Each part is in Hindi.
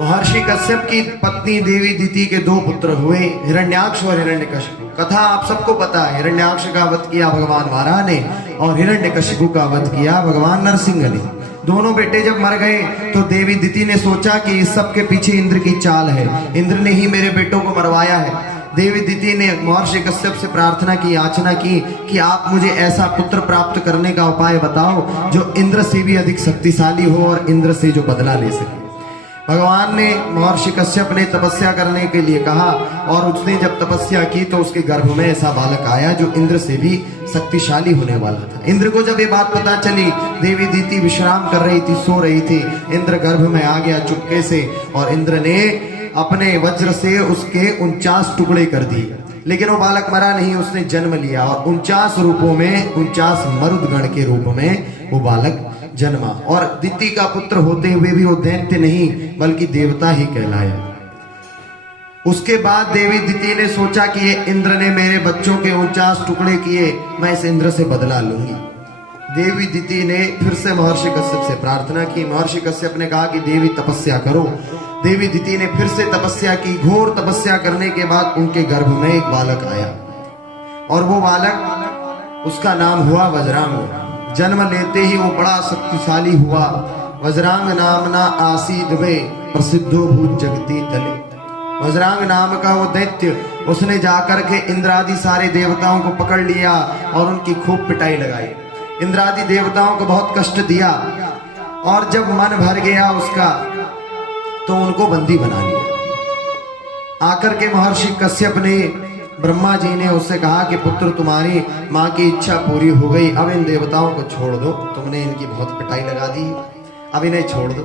महर्षि कश्यप की पत्नी देवी दिति के दो पुत्र हुए, हिरण्याक्ष और हिरण्यकशिपु। कथा आप सबको पता है, हिरण्याक्ष का वध किया भगवान वारा ने और हिरण्यकशिपु का वध किया भगवान नरसिंह ने। दोनों बेटे जब मर गए तो देवी दिति ने सोचा कि इस सब के पीछे इंद्र की चाल है, इंद्र ने ही मेरे बेटों को मरवाया है। देवी दिति ने महर्षि कश्यप से प्रार्थना की, याचना की कि आप मुझे ऐसा पुत्र प्राप्त करने का उपाय बताओ जो इंद्र से भी अधिक शक्तिशाली हो और इंद्र से जो बदला ले सके। भगवान ने महर्षि कश्यप ने तपस्या करने के लिए कहा और उसने जब तपस्या की तो उसके गर्भ में ऐसा बालक आया जो इंद्र से भी शक्तिशाली होने वाला था। इंद्र को जब ये बात पता चली, देवी दिति विश्राम कर रही थी, सो रही थी, इंद्र गर्भ में आ गया चुपके से और इंद्र ने अपने वज्र से उसके 49 टुकड़े कर दिए। लेकिन वो बालक मरा नहीं, उसने जन्म लिया और 49 रूपों में 49 मरुदगण के रूप में वो बालक जन्मा। और दिति का पुत्र होते हुए भी वो दैत्य नहीं बल्कि देवता ही कहलाया। उसके बाद देवी दिति ने सोचा कि ये इंद्र ने मेरे बच्चों के 49 टुकड़े किए, मैं इस इंद्र से बदला लूंगी। देवी दिति ने फिर से महर्षि कश्यप से प्रार्थना की। महर्षि कश्यप ने कहा कि देवी तपस्या करो। देवी दिति ने फिर से तपस्या की। घोर तपस्या करने के बाद उनके गर्भ में एक बालक आया और वो बालक, उसका नाम हुआ वज्रांग। जन्म लेते ही वो बड़ा शक्तिशाली हुआ। वज्रांग नामना आसीद वे प्रसिद्धो भूत जगती तले। वज्रांग नाम का वो दैत्य, उसने जाकर के इंद्रादि सारे देवताओं को पकड़ लिया और उनकी खूब पिटाई लगाई। इंद्रादि देवताओं को बहुत कष्ट दिया और जब मन भर गया उसका तो उनको बंदी बना लिया। आकर के महर्षि कश्यप ने, ब्रह्मा जी ने उससे कहा कि पुत्र तुम्हारी माँ की इच्छा पूरी हो गई, अब इन देवताओं को छोड़ दो, तुमने इनकी बहुत पिटाई लगा दी, अब इन्हें छोड़ दो।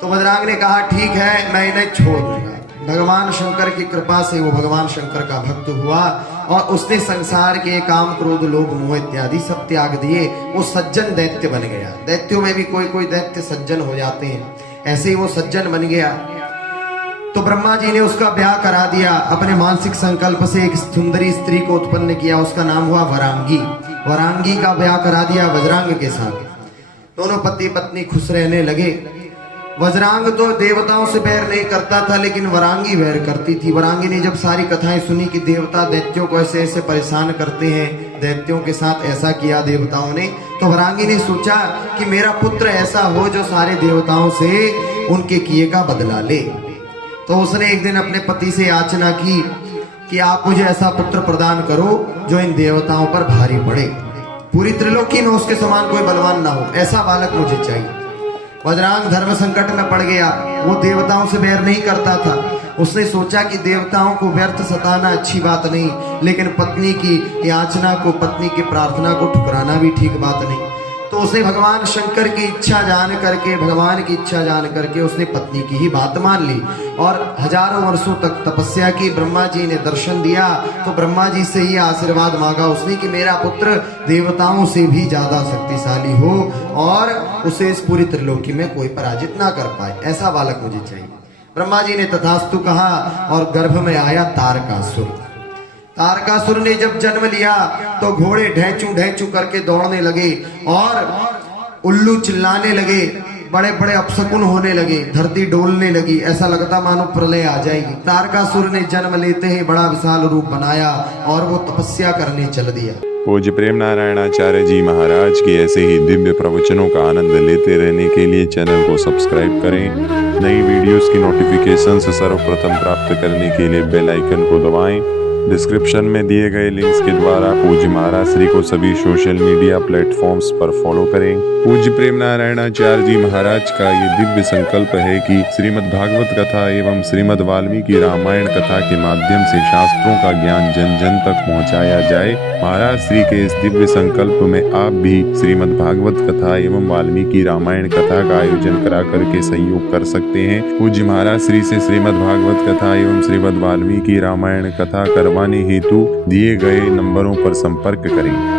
तो वज्रांग ने कहा ठीक है, मैं इन्हें छोड़ दूंगा। भगवान शंकर की कृपा से वो भगवान शंकर का भक्त हुआ और उसने संसार के काम क्रोध लोभ मोह इत्यादि सब त्याग दिए। वो सज्जन दैत्य बन गया। दैत्यों में भी कोई कोई दैत्य सज्जन हो जाते हैं, ऐसे ही वो सज्जन बन गया। तो ब्रह्मा जी ने उसका ब्याह करा दिया। अपने मानसिक संकल्प से एक सुंदरी स्त्री को उत्पन्न किया, उसका नाम हुआ वरांगी। वरांगी का ब्याह करा दिया वज्रांग के साथ। दोनों पति पत्नी खुश रहने लगे। वज्रांग तो देवताओं से बैर नहीं करता था लेकिन वरांगी बैर करती थी। वरांगी ने जब सारी कथाएं सुनी कि देवता दैत्यों को ऐसे ऐसे परेशान करते हैं, दैत्यों के साथ ऐसा किया देवताओं ने, तो वरांगी ने सोचा कि मेरा पुत्र ऐसा हो जो सारे देवताओं से उनके किए का बदला ले। तो उसने एक दिन अपने पति से याचना की कि आप मुझे ऐसा पुत्र प्रदान करो जो इन देवताओं पर भारी पड़े, पूरी त्रिलोकी में उसके समान कोई बलवान ना हो, ऐसा बालक मुझे चाहिए। वज्रांग धर्म संकट में पड़ गया। वो देवताओं से बैर नहीं करता था। उसने सोचा कि देवताओं को व्यर्थ सताना अच्छी बात नहीं, लेकिन पत्नी की याचना को, पत्नी की प्रार्थना को ठुकराना भी ठीक बात नहीं। तो उसे भगवान शंकर की इच्छा जान करके, भगवान की इच्छा जान करके उसने पत्नी की ही बात मान ली और हजारों वर्षों तक तपस्या की। ब्रह्मा जी ने दर्शन दिया तो ब्रह्मा जी से ही आशीर्वाद मांगा उसने कि मेरा पुत्र देवताओं से भी ज्यादा शक्तिशाली हो और उसे इस पूरी त्रिलोकी में कोई पराजित ना कर पाए, ऐसा बालक मुझे चाहिए। ब्रह्मा जी ने तथास्तु कहा और गर्भ में आया तारकासुर। तारकासुर ने जब जन्म लिया तो घोड़े ढैंचू ढैंचू करके दौड़ने लगे और उल्लू चिल्लाने लगे, बड़े बड़े अपशकुन होने लगे, धरती डोलने लगी, ऐसा लगता मानो प्रलय आ जाएगी। तारकासुर ने जन्म लेते ही बड़ा विशाल रूप बनाया और वो तपस्या करने चल दिया। पूज्य प्रेम नारायणाचार्य जी महाराज की ऐसे ही दिव्य प्रवचनों का आनंद लेते रहने के लिए चैनल को सब्सक्राइब करें। नई वीडियोस की नोटिफिकेशन सर्वप्रथम प्राप्त करने के लिए बेल आइकन को दबाएं। डिस्क्रिप्शन में दिए गए लिंक्स के द्वारा पूज्य महाराज श्री को सभी सोशल मीडिया प्लेटफॉर्म्स पर फॉलो करें। पूज्य प्रेम नारायणाचार्य जी महाराज का ये दिव्य संकल्प है कि श्रीमद् भागवत कथा एवं श्रीमद् वाल्मीकि रामायण कथा के माध्यम से शास्त्रों का ज्ञान जन जन तक पहुंचाया जाए। महाराज श्री के इस दिव्य संकल्प में आप भी श्रीमद् भागवत कथा एवं वाल्मीकि रामायण कथा का आयोजन करा करके सहयोग कर सकते हैं। पूज्य महाराज श्री से श्रीमद् भागवत कथा एवं श्रीमद् वाल्मीकि रामायण कथा करवाने हेतु दिए गए नंबरों पर संपर्क करें।